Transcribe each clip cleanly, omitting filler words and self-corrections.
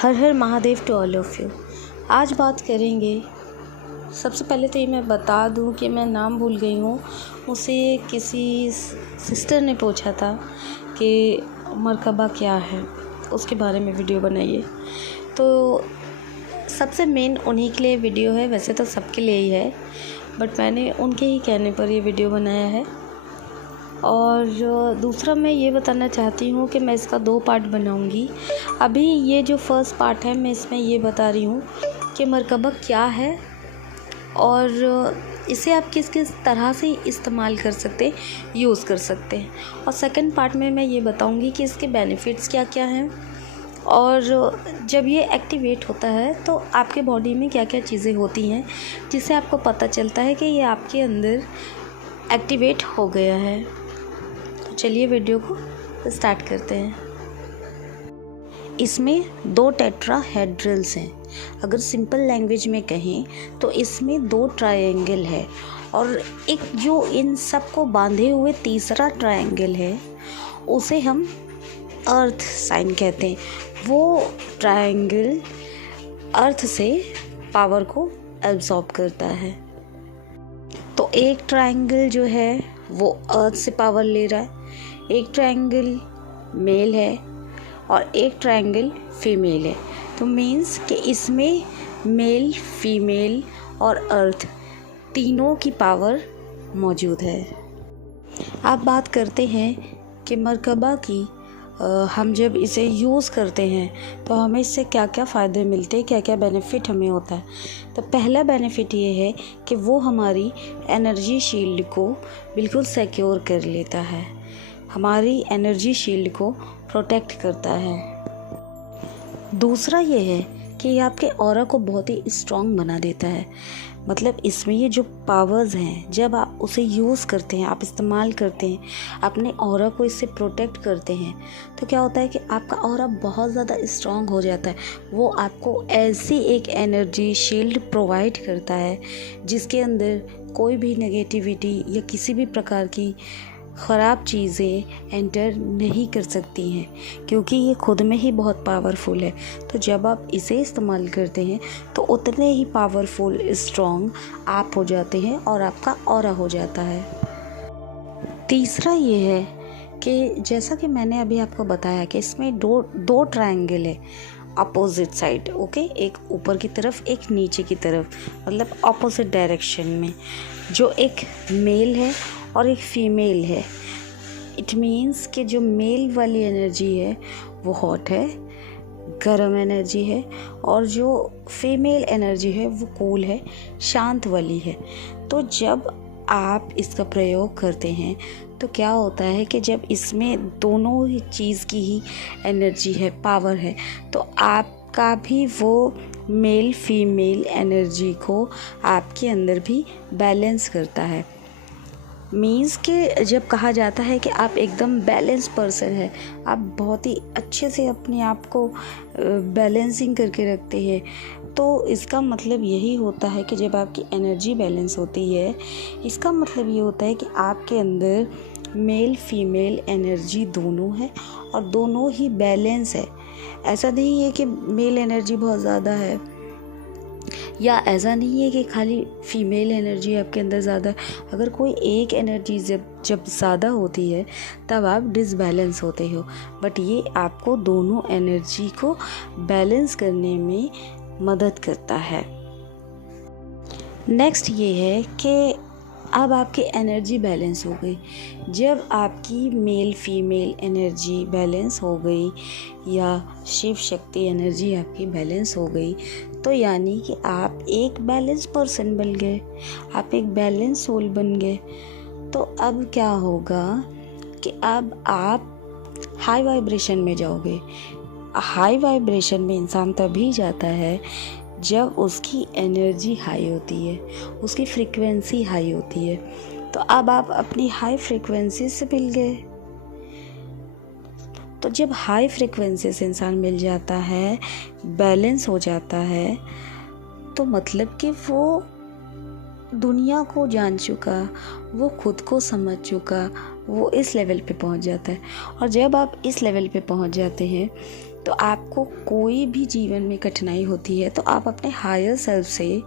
हर हर Mahadev to all of you. आज बात करेंगे। सबसे पहले तो ये मैं बता दूं कि मैं नाम भूल गई हूँ। मुझसे किसी सिस्टर ने पूछा था कि मरकबा क्या है, उसके बारे में वीडियो बनाइए। तो सबसे मेन उन्हीं के लिए वीडियो है, वैसे तो सबके लिए ही है, बट मैंने उनके ही कहने पर ये वीडियो बनाया है। और दूसरा मैं ये बताना चाहती हूँ कि मैं इसका 2 पार्ट बनाऊँगी। अभी ये जो फर्स्ट पार्ट है, मैं इसमें ये बता रही हूँ कि मरकबा क्या है और इसे आप किस किस तरह से इस्तेमाल कर सकते, यूज़ कर सकते हैं। और सेकंड पार्ट में मैं ये बताऊँगी कि इसके बेनिफिट्स क्या क्या हैं और जब ये एक्टिवेट होता है तो आपके बॉडी में क्या क्या चीज़ें होती हैं जिससे आपको पता चलता है कि ये आपके अंदर एक्टिवेट हो गया है। तो चलिए वीडियो को स्टार्ट करते हैं। इसमें 2 टेट्राहेड्रल्स हैं। अगर सिंपल लैंग्वेज में कहें तो इसमें 2 ट्रायंगल है और एक जो इन सब को बांधे हुए तीसरा ट्रायंगल है उसे हम अर्थ साइन कहते हैं। वो ट्रायंगल अर्थ से पावर को एब्जॉर्ब करता है। तो एक ट्रायंगल जो है वो अर्थ से पावर ले रहा है, एक ट्रायंगल मेल है और एक ट्रायंगल फीमेल है। तो मीन्स कि इसमें मेल, फीमेल और अर्थ तीनों की पावर मौजूद है। अब बात करते हैं कि मरकबा की हम जब इसे यूज़ करते हैं तो हमें इससे क्या क्या फ़ायदे मिलते हैं, क्या क्या बेनिफिट हमें होता है। तो पहला बेनिफिट ये है कि वो हमारी एनर्जी शील्ड को बिल्कुल सिक्योर कर लेता है, हमारी एनर्जी शील्ड को प्रोटेक्ट करता है। दूसरा ये है कि ये आपके ऑरा को बहुत ही स्ट्रॉन्ग बना देता है। मतलब इसमें ये जो पावर्स हैं, जब आप उसे यूज़ करते हैं, आप इस्तेमाल करते हैं, अपने ऑरा को इससे प्रोटेक्ट करते हैं, तो क्या होता है कि आपका ऑरा बहुत ज़्यादा स्ट्रॉन्ग हो जाता है। वो आपको ऐसी एक एनर्जी शील्ड प्रोवाइड करता है जिसके अंदर कोई भी नेगेटिविटी या किसी भी प्रकार की ख़राब चीज़ें एंटर नहीं कर सकती हैं, क्योंकि ये खुद में ही बहुत पावरफुल है। तो जब आप इसे इस्तेमाल करते हैं तो उतने ही पावरफुल, स्ट्रॉन्ग आप हो जाते हैं और आपका ऑरा हो जाता है। तीसरा ये है कि जैसा कि मैंने अभी आपको बताया कि इसमें दो ट्रायंगल है अपोजिट साइड, ओके, एक ऊपर की तरफ, एक नीचे की तरफ, मतलब अपोजिट डायरेक्शन में, जो एक मेल है और एक फीमेल है। इट मीन्स कि जो मेल वाली एनर्जी है वो हॉट है, गर्म एनर्जी है, और जो फीमेल एनर्जी है वो कूल है, शांत वाली है। तो जब आप इसका प्रयोग करते हैं तो क्या होता है कि जब इसमें दोनों ही चीज़ की ही एनर्जी है, पावर है, तो आपका भी वो मेल फीमेल एनर्जी को आपके अंदर भी बैलेंस करता है। मीन्स कि जब कहा जाता है कि आप एकदम बैलेंस पर्सन है, आप बहुत ही अच्छे से अपने आप को बैलेंसिंग करके रखते हैं, तो इसका मतलब यही होता है कि जब आपकी एनर्जी बैलेंस होती है, इसका मतलब ये होता है कि आपके अंदर मेल फीमेल एनर्जी दोनों है और दोनों ही बैलेंस है। ऐसा नहीं है कि मेल एनर्जी बहुत ज़्यादा है या ऐसा नहीं है कि खाली फीमेल एनर्जी आपके अंदर ज़्यादा। अगर कोई एक एनर्जी जब ज़्यादा होती है तब आप डिसबैलेंस होते हो, बट ये आपको दोनों एनर्जी को बैलेंस करने में मदद करता है। नेक्स्ट ये है कि अब आपकी एनर्जी बैलेंस हो गई। जब आपकी मेल फीमेल एनर्जी बैलेंस हो गई या शिव शक्ति एनर्जी आपकी बैलेंस हो गई, तो यानी कि आप एक बैलेंस पर्सन बन गए, आप एक बैलेंस सोल बन गए। तो अब क्या होगा कि अब आप हाई वाइब्रेशन में जाओगे। हाई वाइब्रेशन में इंसान तभी जाता है जब उसकी एनर्जी हाई होती है, उसकी फ्रीक्वेंसी हाई होती है। तो अब आप अपनी हाई फ्रीक्वेंसी से मिल गए। तो जब हाई फ्रीक्वेंसी से इंसान मिल जाता है, बैलेंस हो जाता है, तो मतलब कि वो दुनिया को जान चुका, वो खुद को समझ चुका, वो इस लेवल पे पहुंच जाता है। और जब आप इस लेवल पे पहुंच जाते हैं तो आपको कोई भी जीवन में कठिनाई होती है तो आप अपने हायर सेल्फ से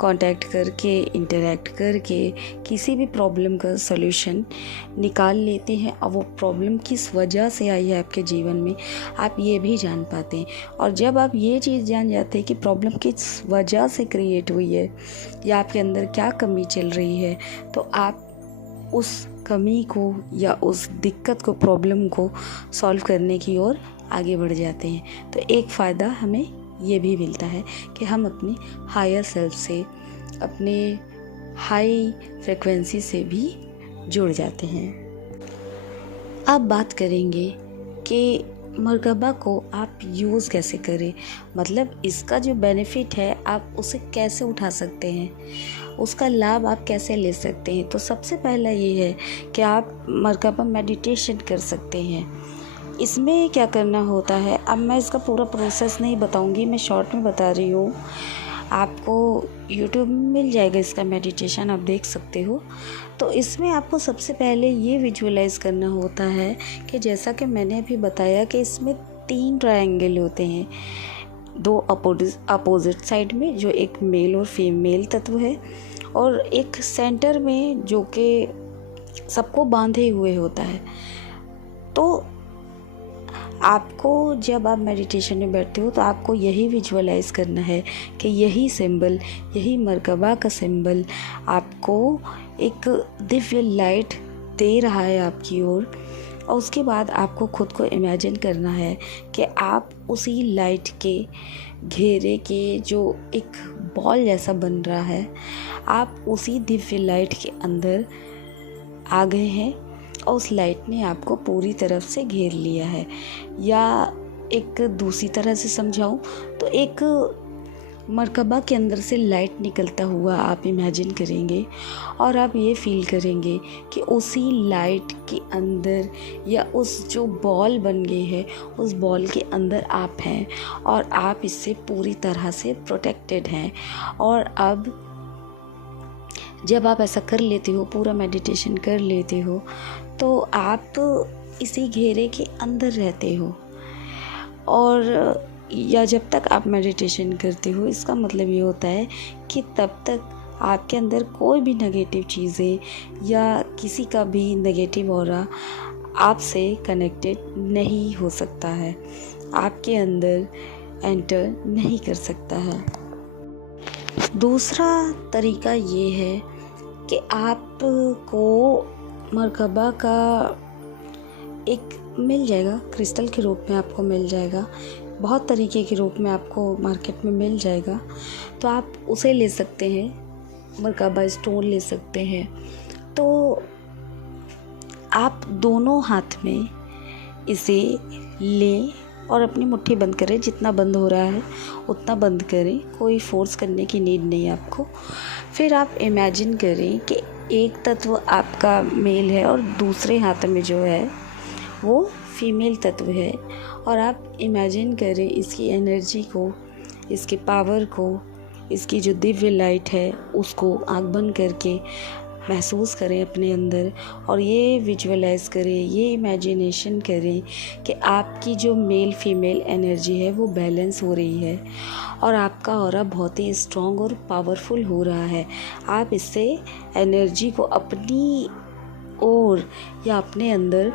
कांटेक्ट करके, इंटरेक्ट करके किसी भी प्रॉब्लम का सॉल्यूशन निकाल लेते हैं। और वो प्रॉब्लम किस वजह से आई है आपके जीवन में, आप ये भी जान पाते हैं। और जब आप ये चीज़ जान जाते हैं कि प्रॉब्लम किस वजह से क्रिएट हुई है या आपके अंदर क्या कमी चल रही है, तो आप उस कमी को या उस दिक्कत को, प्रॉब्लम को सॉल्व करने की ओर आगे बढ़ जाते हैं। तो एक फ़ायदा हमें ये भी मिलता है कि हम अपने हायर सेल्फ से, अपने हाई फ्रिक्वेंसी से भी जुड़ जाते हैं। अब बात करेंगे कि मरकबा को आप यूज़ कैसे करें, मतलब इसका जो बेनिफिट है आप उसे कैसे उठा सकते हैं, उसका लाभ आप कैसे ले सकते हैं। तो सबसे पहला ये है कि आप मरकबा मेडिटेशन कर सकते हैं। इसमें क्या करना होता है, अब मैं इसका पूरा प्रोसेस नहीं बताऊंगी, मैं शॉर्ट में बता रही हूँ। आपको यूट्यूब में मिल जाएगा इसका मेडिटेशन, आप देख सकते हो। तो इसमें आपको सबसे पहले ये विजुअलाइज़ करना होता है कि जैसा कि मैंने अभी बताया कि इसमें 3 ट्रायंगल होते हैं, 2 अपोजिट साइड में जो एक मेल और फीमेल तत्व है, और एक सेंटर में जो कि सबको बांधे हुए होता है। तो आपको जब आप मेडिटेशन में बैठते हो तो आपको यही विजुअलाइज़ करना है कि यही सिंबल, यही मरकबा का सिंबल आपको एक दिव्य लाइट दे रहा है आपकी ओर। और उसके बाद आपको खुद को इमेजिन करना है कि आप उसी लाइट के घेरे के जो एक बॉल जैसा बन रहा है, आप उसी दिव्य लाइट के अंदर आ गए हैं और उस लाइट ने आपको पूरी तरफ से घेर लिया है। या एक दूसरी तरह से समझाऊं तो एक मरकबा के अंदर से लाइट निकलता हुआ आप इमेजिन करेंगे और आप ये फील करेंगे कि उसी लाइट के अंदर या उस जो बॉल बन गई है उस बॉल के अंदर आप हैं और आप इससे पूरी तरह से प्रोटेक्टेड हैं। और अब जब आप ऐसा कर लेते हो, पूरा मेडिटेशन कर लेते हो, तो आप इसी घेरे के अंदर रहते हो। और या जब तक आप मेडिटेशन करते हो, इसका मतलब ये होता है कि तब तक आपके अंदर कोई भी नेगेटिव चीज़ें या किसी का भी नेगेटिव ऑरा आपसे कनेक्टेड नहीं हो सकता है, आपके अंदर एंटर नहीं कर सकता है। दूसरा तरीका ये है कि आपको मरकबा का एक मिल जाएगा, क्रिस्टल के रूप में आपको मिल जाएगा, बहुत तरीके के रूप में आपको मार्केट में मिल जाएगा। तो आप उसे ले सकते हैं, मरकबा स्टोन ले सकते हैं। तो आप दोनों हाथ में इसे लें और अपनी मुट्ठी बंद करें, जितना बंद हो रहा है उतना बंद करें, कोई फोर्स करने की नीड नहीं है आपको। फिर आप इमेजिन करें कि एक तत्व आपका मेल है और दूसरे हाथ में जो है वो फीमेल तत्व है, और आप इमेजिन करें इसकी एनर्जी को, इसके पावर को, इसकी जो दिव्य लाइट है उसको आँख बंद करके महसूस करें अपने अंदर, और ये विजुअलाइज़ करें, ये इमेजिनेशन करें कि आपकी जो मेल फीमेल एनर्जी है वो बैलेंस हो रही है और आपका ऑरा बहुत ही स्ट्रॉन्ग और पावरफुल हो रहा है। आप इससे एनर्जी को अपनी ओर या अपने अंदर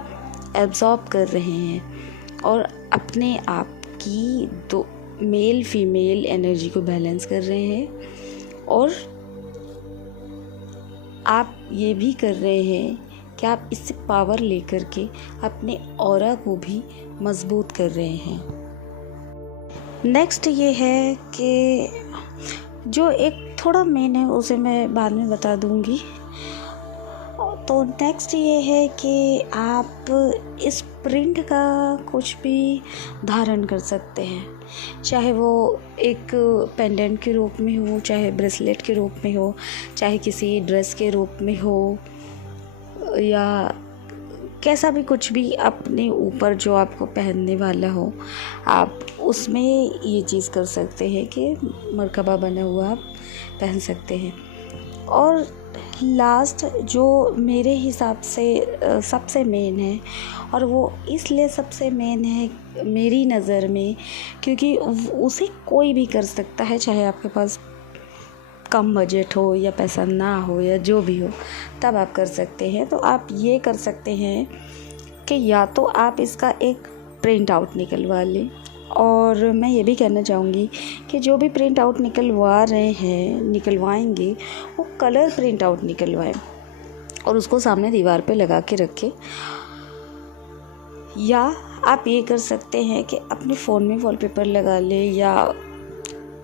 एब्जॉर्ब कर रहे हैं और अपने आप की दो मेल फीमेल एनर्जी को बैलेंस कर रहे हैं। और आप ये भी कर रहे हैं कि आप इससे पावर लेकर के अपने ऑरा को भी मजबूत कर रहे हैं। नेक्स्ट ये है कि जो एक थोड़ा मेन है उसे मैं बाद में बता दूंगी। तो नेक्स्ट ये है कि आप इस प्रिंट का कुछ भी धारण कर सकते हैं, चाहे वो एक पेंडेंट के रूप में हो, चाहे ब्रेसलेट के रूप में हो, चाहे किसी ड्रेस के रूप में हो, या कैसा भी कुछ भी अपने ऊपर जो आपको पहनने वाला हो, आप उसमें ये चीज़ कर सकते हैं कि मरकबा बना हुआ आप पहन सकते हैं। और लास्ट जो मेरे हिसाब से सबसे मेन है, और वो इसलिए सबसे मेन है मेरी नज़र में क्योंकि उसे कोई भी कर सकता है, चाहे आपके पास कम बजट हो या पैसा ना हो या जो भी हो, तब आप कर सकते हैं। तो आप ये कर सकते हैं कि या तो आप इसका एक प्रिंट आउट निकलवा लें, और मैं ये भी कहना चाहूँगी कि जो भी प्रिंट आउट निकलवाएंगे वो कलर प्रिंट आउट निकलवाएं और उसको सामने दीवार पे लगा के रखें। या आप ये कर सकते हैं कि अपने फ़ोन में वॉलपेपर लगा लें या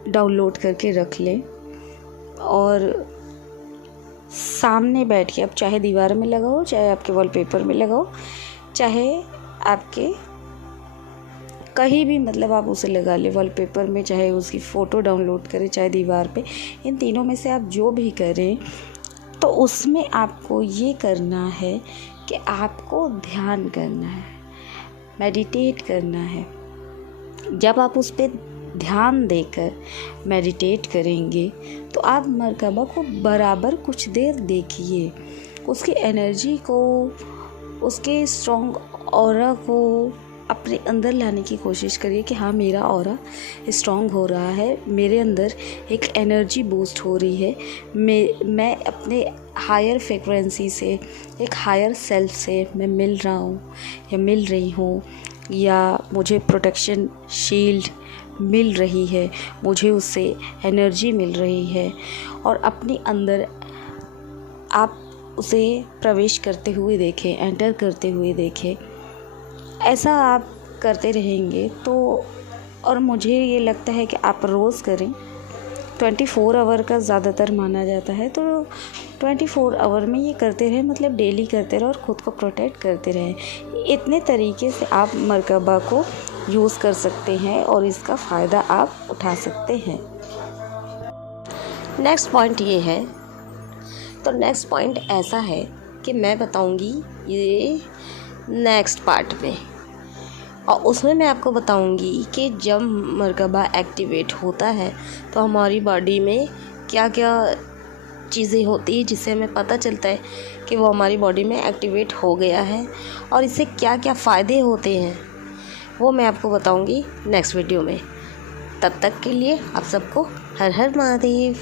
डाउनलोड करके रख लें, और सामने बैठ के, अब चाहे दीवार में लगाओ, चाहे आपके वॉलपेपर में लगाओ, चाहे आपके कहीं भी, मतलब आप उसे लगा ले वॉलपेपर में, चाहे उसकी फ़ोटो डाउनलोड करें, चाहे दीवार पे, इन तीनों में से आप जो भी करें, तो उसमें आपको ये करना है कि आपको ध्यान करना है, मेडिटेट करना है। जब आप उस पर ध्यान देकर मेडिटेट करेंगे तो आप मरकबा को बराबर कुछ देर देखिए, उसकी एनर्जी को, उसके स्ट्रॉन्ग ऑरा को अपने अंदर लाने की कोशिश करिए कि हाँ, मेरा ऑरा स्ट्रॉन्ग हो रहा है, मेरे अंदर एक एनर्जी बूस्ट हो रही है, मैं अपने हायर फ्रिक्वेंसी से, एक हायर सेल्फ से मैं मिल रहा हूँ या मिल रही हूँ, या मुझे प्रोटेक्शन शील्ड मिल रही है, मुझे उससे एनर्जी मिल रही है। और अपने अंदर आप उसे प्रवेश करते हुए देखें, एंटर करते हुए देखें। ऐसा आप करते रहेंगे तो, और मुझे ये लगता है कि आप रोज़ करें। 24 आवर का ज़्यादातर माना जाता है, तो 24 आवर में ये करते रहें, मतलब डेली करते रहें और ख़ुद को प्रोटेक्ट करते रहें। इतने तरीके से आप मरकबा को यूज़ कर सकते हैं और इसका फ़ायदा आप उठा सकते हैं। नेक्स्ट पॉइंट ये है, तो नेक्स्ट पॉइंट ऐसा है कि मैं बताऊंगी ये नेक्स्ट पार्ट में, और उसमें मैं आपको बताऊंगी कि जब मरकबा एक्टिवेट होता है तो हमारी बॉडी में क्या क्या चीज़ें होती है जिससे हमें पता चलता है कि वो हमारी बॉडी में एक्टिवेट हो गया है, और इससे क्या क्या फ़ायदे होते हैं वो मैं आपको बताऊंगी नेक्स्ट वीडियो में। तब तक के लिए आप सबको हर हर महादेव।